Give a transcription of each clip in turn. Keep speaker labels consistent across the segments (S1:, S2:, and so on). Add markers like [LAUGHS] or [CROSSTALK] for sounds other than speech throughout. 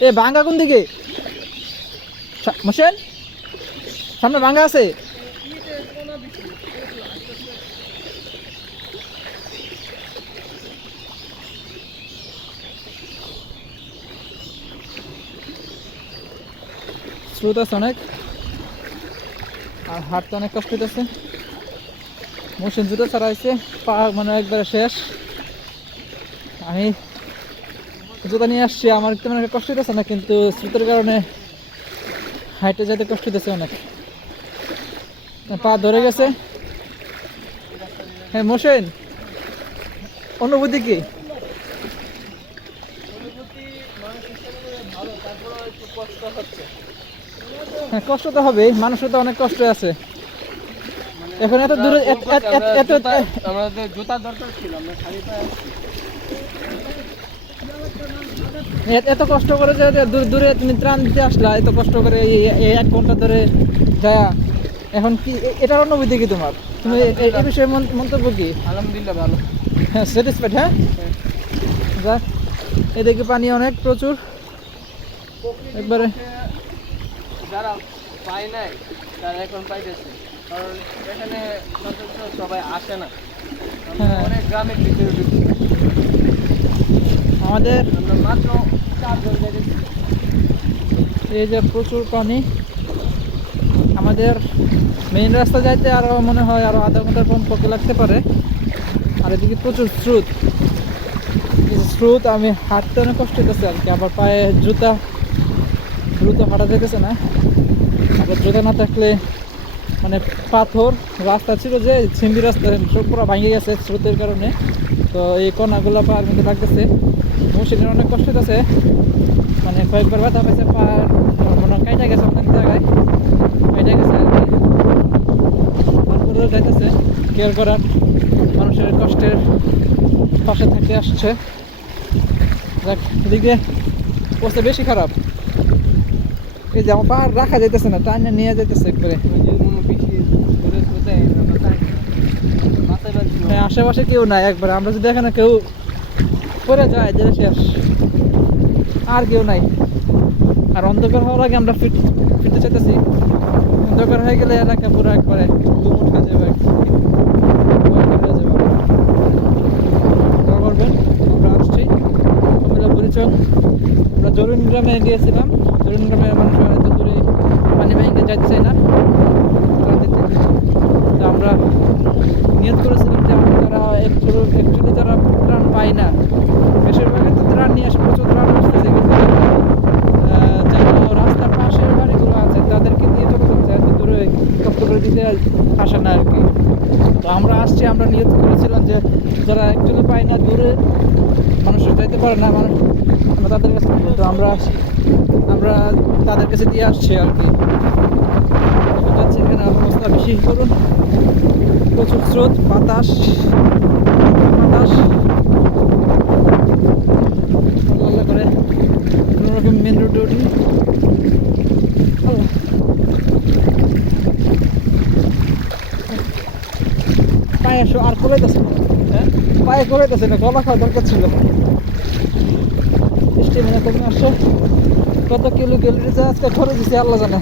S1: এ, ভাঙ্গা কোন দিকে? মোশেন সামনে ভাঙ্গা আছে? স্রোত আছে অনেক। আর হাঁটতে অনেক কষ্ট হইতেছে। মোশন জুতো ছাড়া হয়েছে পা মানে একবারে শেষ। আমি জুতা নিয়ে আসছি, আমার তেমন একটা কষ্ট হইতেছে না, কিন্তু স্রোতের কারণে হাইটে যেতে কষ্ট হইতেছে অনেক। পা ধরে গেছে। হ্যাঁ মোশেন, অনুভূতি কি? হ্যাঁ কষ্ট তো হবেই, মানুষের তো অনেক কষ্ট আছে। এখন এত দূরে, এত-
S2: জুতার দরকার ছিল, আমরা
S1: এত কষ্ট করে যে দূর দূরে তুমি ত্রাণ দিতে আসলা এত কষ্ট করে এই এক ঘণ্টা ধরে যায়া। এখন কি এটার অনুভূতি কি তোমার? তুমি এই বিষয়ে মন্তব্য কি?
S2: আলহামদুলিল্লাহ ভালো।
S1: হ্যাঁ স্যাটিসফাইড হ্যাঁ? যাক এদিকে পানি অনেক প্রচুর। একবারে।
S2: যারা পায় নাই তারা এখন পাইতেছে। কারণ এখানে সবাই আসে না।
S1: হ্যাঁ।
S2: অনেক গ্রামের ভিতরে ঢুকছি।
S1: আমাদের এই যে প্রচুর পানি, আমাদের মেইন রাস্তা যাইতে আরও মনে হয় আরও আধা ঘণ্টার কম পকে লাগতে পারে। আর এদিকে প্রচুর স্রোত। স্রোত, আমি হাঁটতে অনেক কষ্ট হতেছে আর কি। আবার পায়ে জুতা দ্রুত হাঁটা যেতেছে না। আবার জুতা না থাকলে মানে পাথর, রাস্তা ছিল যে ছিন্দি রাস্তা সব পুরো ভাঙে গেছে স্রোতের কারণে। তো এই কণাগুলো পার মধ্যে লাগতেছে। মুসিনের অনেক কষ্ট হতেছে মানে কয়েকবার ব্যথা পেয়েছে পা মনে হয় কাইটা গেছে অনেক জায়গায় কাইটা গেছে তারপরেও যাইতেছে কেয়ার করার। মানুষের কষ্টের পাশে থেকে আসছে। দেখ এদিকে অবস্থা বেশি খারাপ। এই যে আমার পা আর রাখা যাইতেছে না টাইনে নিয়ে যাইতেছে একবারে। হ্যাঁ, আশেপাশে কেউ নাই একবার। আমরা যদি এখানে কেউ পরে যায়, যে শেষ। আর কেউ নাই। আর অন্ধকার হওয়ার আগে আমরা ফিট ফিরতে চাইতেছি। অন্ধকার হয়ে গেলে এলাকা পুরো একবারে হয়ে যাবে করবেন আমরা আসছি। আমরা পরিচয় আমরা জরুন গ্রামে গিয়েছিলাম জরুন গ্রামের মানুষ এত দূরে পানি ভেঙে যাইতে চাই না ত্রাণ দিতে। তো আমরা নিয়ত করেছিলাম যে আমরা যারা একচুয়ালি একচুয়ালি যারা ত্রাণ পায় না বেশিরভাগই তো ত্রাণ নিয়ে আসে প্রচুর ত্রাণ আসতেছে কিন্তু আহ, যারা রাস্তার পাশের বাড়িগুলো আছে তাদেরকে দিয়ে চলতে হচ্ছে এত দূরে কষ্ট করে দিতে আসে না আর কি তো আমরা আসছি আমরা নিয়ত করেছিলাম যে যারা অ্যাকচুয়ালি পায় না দূরে মানুষ যাইতে পারে না মানুষ আমরা তাদের কাছে তো আমরা আমরা তাদের কাছে দিয়ে আসছে আর কি। যাচ্ছে এখানে অবস্থা বেশি করুন। প্রচুর স্রোত, বাতাস বাতাস। আল্লাহ করে। কোনো রকম মেন রোডে উঠি। পায়ে শো আর কলাইতেছে না। হ্যাঁ? পায়ে কলাইতেছে না, গলা খাওয়া দরকার ছিল। মনে কমে আসছে। কত কিলো ক্যালোরিজ আজকে খরচ দিচ্ছে আল্লাহ জানে।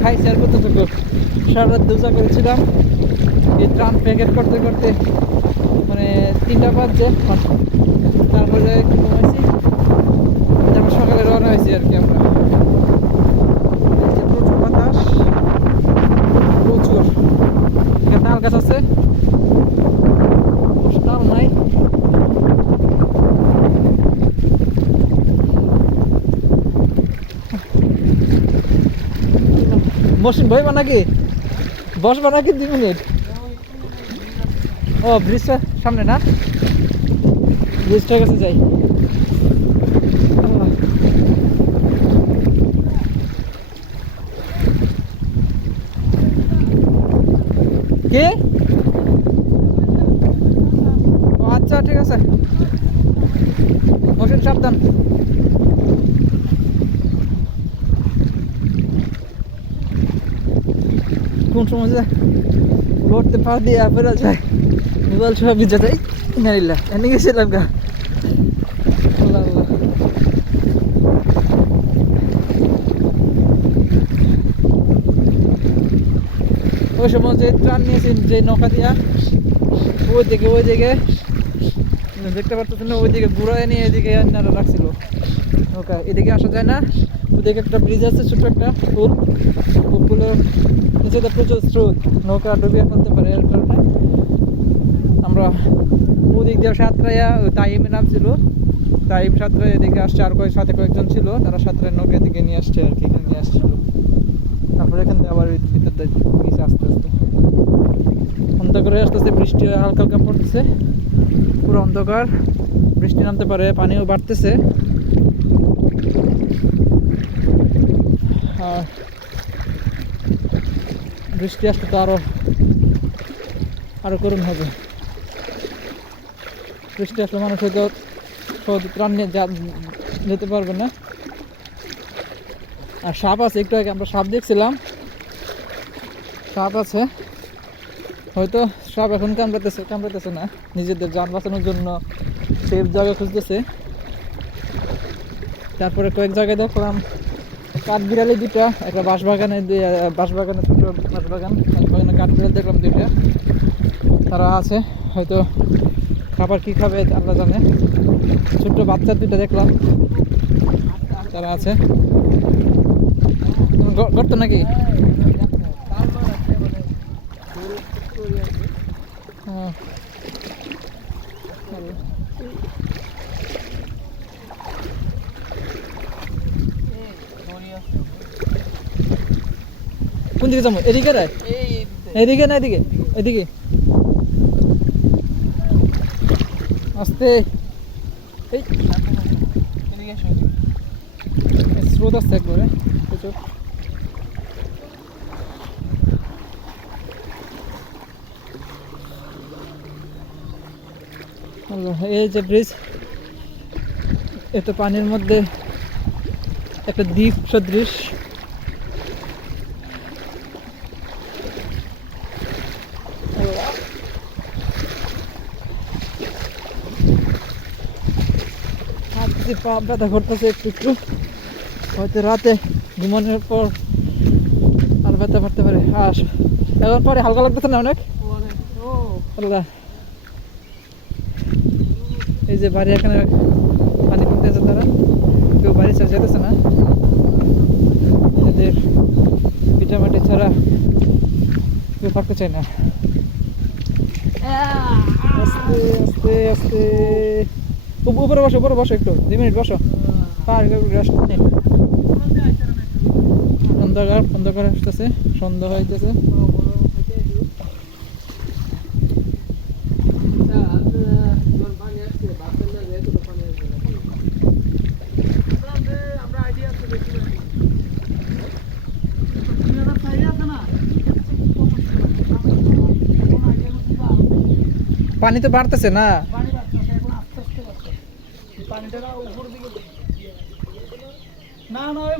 S1: খাইছি আর কতটুকু? সারা দোজা করেছিলাম এই ত্রাণ প্যাকেট করতে করতে মানে তিনটা বাজছে। তারপরে একটু ঘুমাইছি। তারপর সকালে রওনা হয়েছি আর কি আমরা। প্রচুর বাতাস, প্রচুর। এখানে তাল গাছ আছে অবশ্য তাল নাই মসিন বইবা নাকি? বসবা নাকি দুই মিনিট? ও ব্রিজটা সামনে না? ব্রিজটার কাছে যাই। কোন সময় যে লড়তে পার দিয়ে আপেরা যায়। মোবাইল সব ভিজে যাই নারিল্লা এনে গেছিলাম গা। ওই সময় যে ট্রান নিয়েছেন, যে নৌকা দিয়া, ওই দিকে ওই দিকে। দেখতে পারতেছেন ওই দিকে ঘুরায় নিয়ে এদিকে রাখছিল। নৌকা এদিকে আসা যায় না। ওদিকে একটা ব্রিজ আছে ছোট একটা পুল। পুলের নিচে তো প্রচুর স্রোত, নৌকা ডুবিয়ে ফেলতে পারে এর কারণে। আমরা ওদিক দিয়ে সাঁতরাইয়া তাইমে নামছিল তাইম সাঁতরাই এদিকে আসছে, আর কয়েক সাথে কয়েকজন ছিল, তারা সাঁতরাই নৌকা দিকে নিয়ে আসছে আর কি, এখানে নিয়ে আসছিল। তারপরে এখান থেকে আবার ভিতর দিয়ে গেছে আস্তে আস্তে। অন্ধকারে আস্তে আস্তে বৃষ্টি হালকা হালকা পড়তেছে। পুরো অন্ধকার, বৃষ্টি নামতে পারে, পানিও বাড়তেছে। বৃষ্টি আসতে তো আরও আরও করুণ হবে। বৃষ্টি আসলে মানুষ হয়তো সহজে প্রাণ নিয়ে যেতে পারবে না। আর সাপ আছে, একটু আগে আমরা সাপ দেখছিলাম। সাপ আছে। হয়তো সাপ এখন কামড়াতেছে কামড়াতেছে না। নিজেদের যান বাঁচানোর জন্য সেফ জায়গা খুঁজতেছে। তারপরে কয়েক জায়গায় দেখলাম কাঠ বিড়ালি দুটা একটা বাঁশবাগানে বাঁশবাগানে ছোটো বাঁশবাগান, বাঁশবাগানে কাঠ বিড়াল দেখলাম দুইটা। তারা আছে, হয়তো খাবার কী খাবে আল্লাহ জানে ছোট্ট বাচ্চা দুইটা দেখলাম, তারা আছে। গর্ত নাকি ও। কোন দিকে যাব। এদিকে রে এদিকে না এদিকে? এদিকে। আস্তে। এই। স্রোত আসছে একবারে আল্লাহ, এই যে ব্রিজ এত পানির মধ্যে একটা দ্বীপ সদৃশ হাঁটতেছি পা ব্যথা করতেছে একটু একটু, হয়তো রাতে ঘুমানোর পর আর ব্যথা করতে পারে। আর এখন পরে হালকা লাগতেছে না অনেক? এই যে বাড়ি এখানে পানি কিনতেছে তারা। কেউ বাড়ি ছেড়ে যেতেছে না। এদের পিঠামাটি ছাড়া কেউ থাকতে চায় না। আস্তে আস্তে আস্তে। উপরে বসো উপরে বসো একটু দুই মিনিট বসো। রেস্ট নিন অন্ধকার অন্ধকার আসতেছে সন্ধ্যা হইতেছে। পানি তো বাড়তেছে না।
S3: না না ওই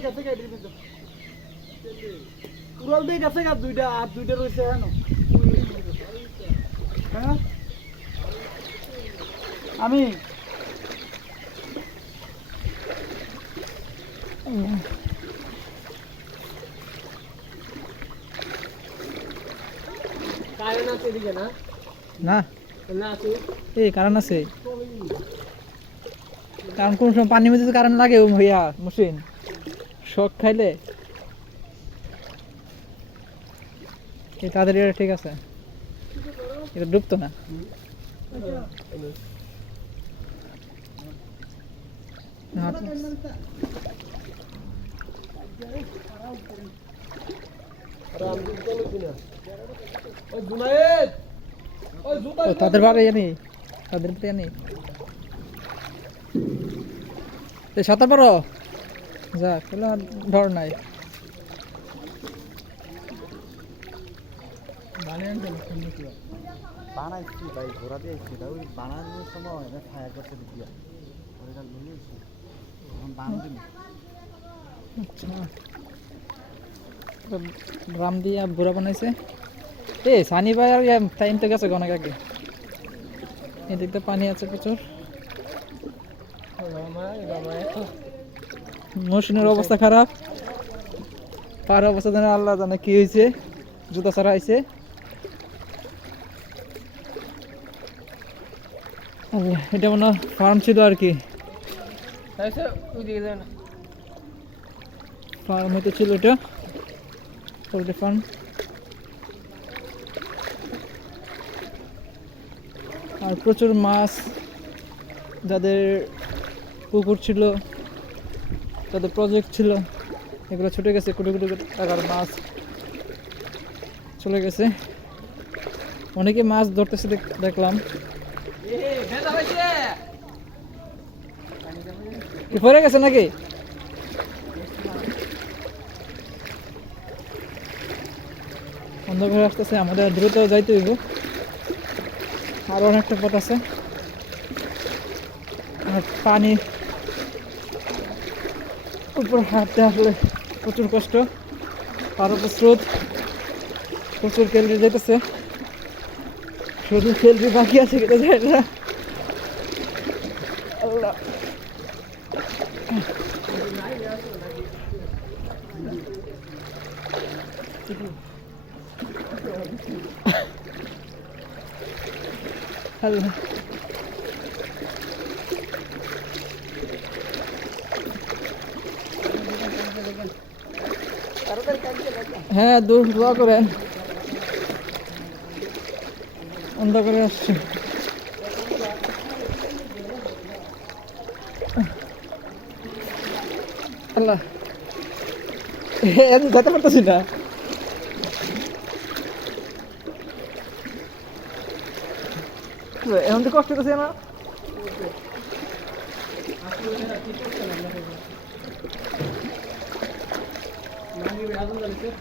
S3: গেছে গাড়ি উড়াল দিয়ে গেছে গা দুইটা আর দুইটা রয়েছে হ্যাঁ? আমি?
S2: না?
S1: না।
S2: না আছে।
S1: এই কারণ আছে। কারণ কোন সময় পানির মধ্যে কারণ লাগে ভাইয়া মশিন শখ খাইলে? তাদের এটা ঠিক আছে। এটা ডুবতো না। তাদের বাড়ি জানি তাদের বাড়ি জানি এই সাঁতার পারো? যাক তাহলে আর ডর নাই।
S3: বানাইছি ভাই ঘোরা দিয়েছি ওই বানানোর সময় আমি করতে দিয়া ওইটা নিয়েছি এখন বানাবি
S1: আচ্ছা। রাম দিয়া বুড়া বানাইছে। এ সানি ভাই আর টাইম তো গেছে অনেক আগে। এদিক তো পানি আছে প্রচুর। মৌসুমের অবস্থা খারাপ। তার অবস্থা জানে আল্লাহ জানে কি হয়েছে জুতা ছাড়া আইছে এটা মনে ফার্ম ছিল আর কি।
S2: না
S1: ফার্ম হয়তো ছিল এটা। Poultry farm. আর প্রচুর মাছ যাদের পুকুর ছিল যাদের প্রজেক্ট ছিল। এগুলো ছুটে গেছে কোটি কোটি টাকার মাছ চলে গেছে। অনেকে মাছ ধরতেছে দেখ- দেখলাম। পড়ে গেছে নাকি? অন্ধকার আসতেছে, আমাদের দ্রুত যাইতে হইব। আরও অনেকটা পথ আছে। পানি উপর হাঁটতে আসলে প্রচুর কষ্ট আর উপর স্রোত, প্রচুর ক্যালরি যেতেছে শুধু ক্যালরি বাকি আছে কিন্তু যায় না। আল্লাহ। আল্লাহ। হ্যাঁ দূর দোয়া করেন। অন্ধকারে আসছে। আল্লাহ। এত যেতে পারতেছি না। এখন তো কষ্ট করছে না।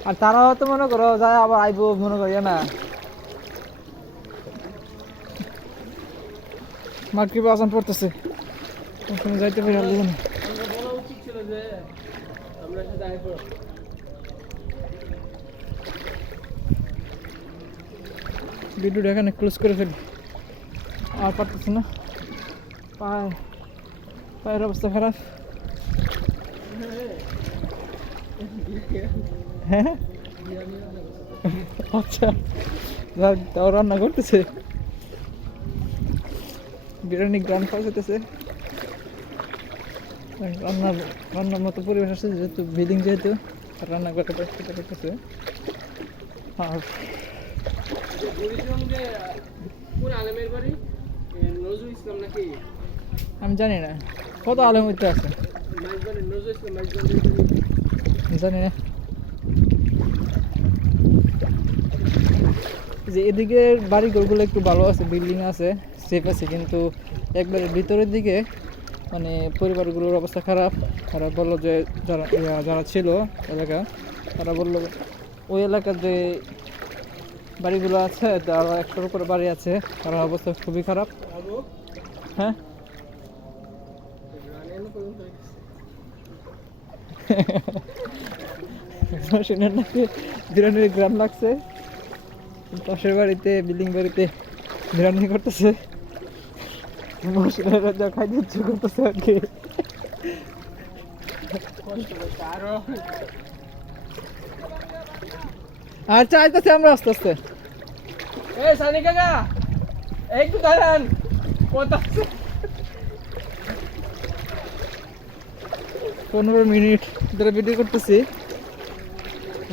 S1: আর তারাও তো মনে করো যায় আবার আইবো, মনে করি না। মার্কেট আসান পড়তেছে? ওখানে যাইতে পারি
S2: আইবো
S1: ভিডিওটা এখানে ক্লোজ করে ফেলি। আর পারতেছি না। পায়ে পায়ের অবস্থা খারাপ। হ্যাঁ? আচ্ছা তাও রান্না করতেছে। বিরিয়ানি গ্রান পাওয়াতেছে রান্নার রান্নার মতো পরিবেশ আছে যেহেতু বিল্ডিং যেহেতু রান্না করতে করতে করতেছে আর আমি জানি না, কত আলম আছে? জানি না। যে এদিকে বাড়ি ঘরগুলো একটু ভালো আছে, বিল্ডিং আছে, সেফ আছে, কিন্তু একবারে ভিতরের দিকে মানে পরিবারগুলোর অবস্থা খারাপ। তারা বলল যে, যারা যারা ছিল এলাকা, তারা বলল ওই এলাকার যে বাড়িগুলো আছে তারা একশোর উপরে বাড়ি আছে, তার অবস্থা খুবই খারাপ। হ্যাঁ? [LAUGHS] নাকি বিরিয়ানির গ্রাম লাগছে। পাশের বাড়িতে বিল্ডিং বাড়িতে বিরিয়ানি করতেছে। মশলার যা খাইতে ইচ্ছে করতেছে আর কি।
S2: কষ্ট করছে আরও
S1: আর চাইতেছে আমরা আস্তে আস্তে।
S2: এই সানি কাকা একটু দাঁড়ান।
S1: পনেরো মিনিট ধরে ভিডিও করতেছি।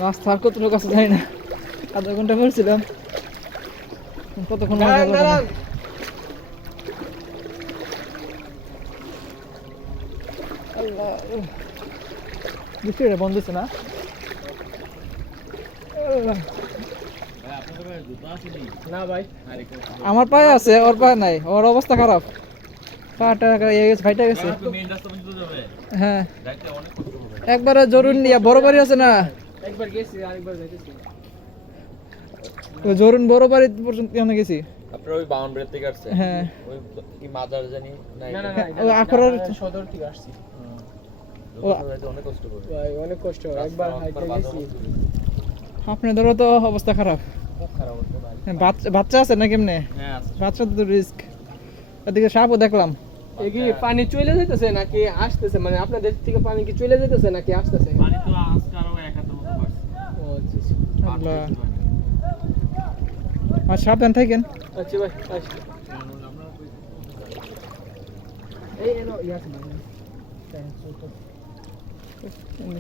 S1: রাস্তা আর কতটুকু কাছে যাই না। আধা ঘণ্টা করছিলাম কতক্ষণ বন্ধ হচ্ছে না? আমার পায়ে আছে ওর পায়ে নাই। ওর অবস্থা খারাপ। পাটা ইয়ে গেছে ফাইটা গেছে। হ্যাঁ। একবারে জরুরি বড় বাড়ি আছে না?
S2: একবার গেছি আরেকবার যাইতেছি।
S1: জরুন বড় বাড়ি পর্যন্ত কেন গেছি?
S4: আপনার ওই বাউন্ডারি থেকে আসছে?
S1: হ্যাঁ।
S4: ওই কি মাজার জানি?
S2: না না না
S1: ওই
S2: না, সদর থেকে আসছি।
S4: অনেক কষ্ট করে।
S2: ভাই অনেক কষ্ট। একবার হাইটে গেছি।
S1: আপনাদেরও তো অবস্থা খারাপ।
S4: খুব খারাপ হতো ভাই।
S1: হ্যাঁ, বাচ্চা আছে না কেমনে?
S4: হ্যাঁ
S1: বাচ্চা তো রিস্ক এদিকে সাপও দেখলাম।
S2: কি পানি চলে যাইতেছে নাকি আসতেছে? মানে আপনাদের থেকে পানি কি চলে যাইতেছে নাকি আসতেছে?
S4: পানি তো আজকে আরও এক হাতের মতো বাড়ছে
S2: ও আচ্ছা আচ্ছা।
S1: আল্লাহ আর সাবধান থাকেন
S2: আচ্ছা ভাই আসি এই এনো ইয়াস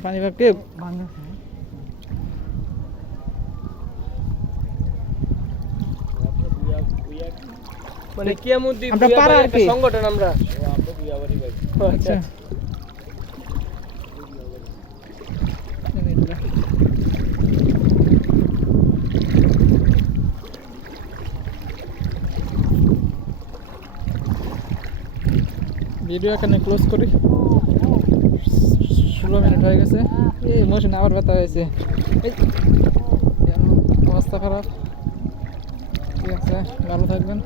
S1: পানি ভাগ কে
S2: মানে কিয়ামুদ্দিন
S1: আমরা পাড়া আর কি।
S2: সংগঠন আমরা
S4: আমরা দুই আবারই ভাই
S2: আচ্ছা
S1: আচ্ছা ভিডিও এখানে ক্লোজ করি। ষোলো মিনিট হয়ে গেছে। এই মশিন আবার ব্যথা হয়েছে। অবস্থা খারাপ। ঠিক আছে, ভালো থাকবেন।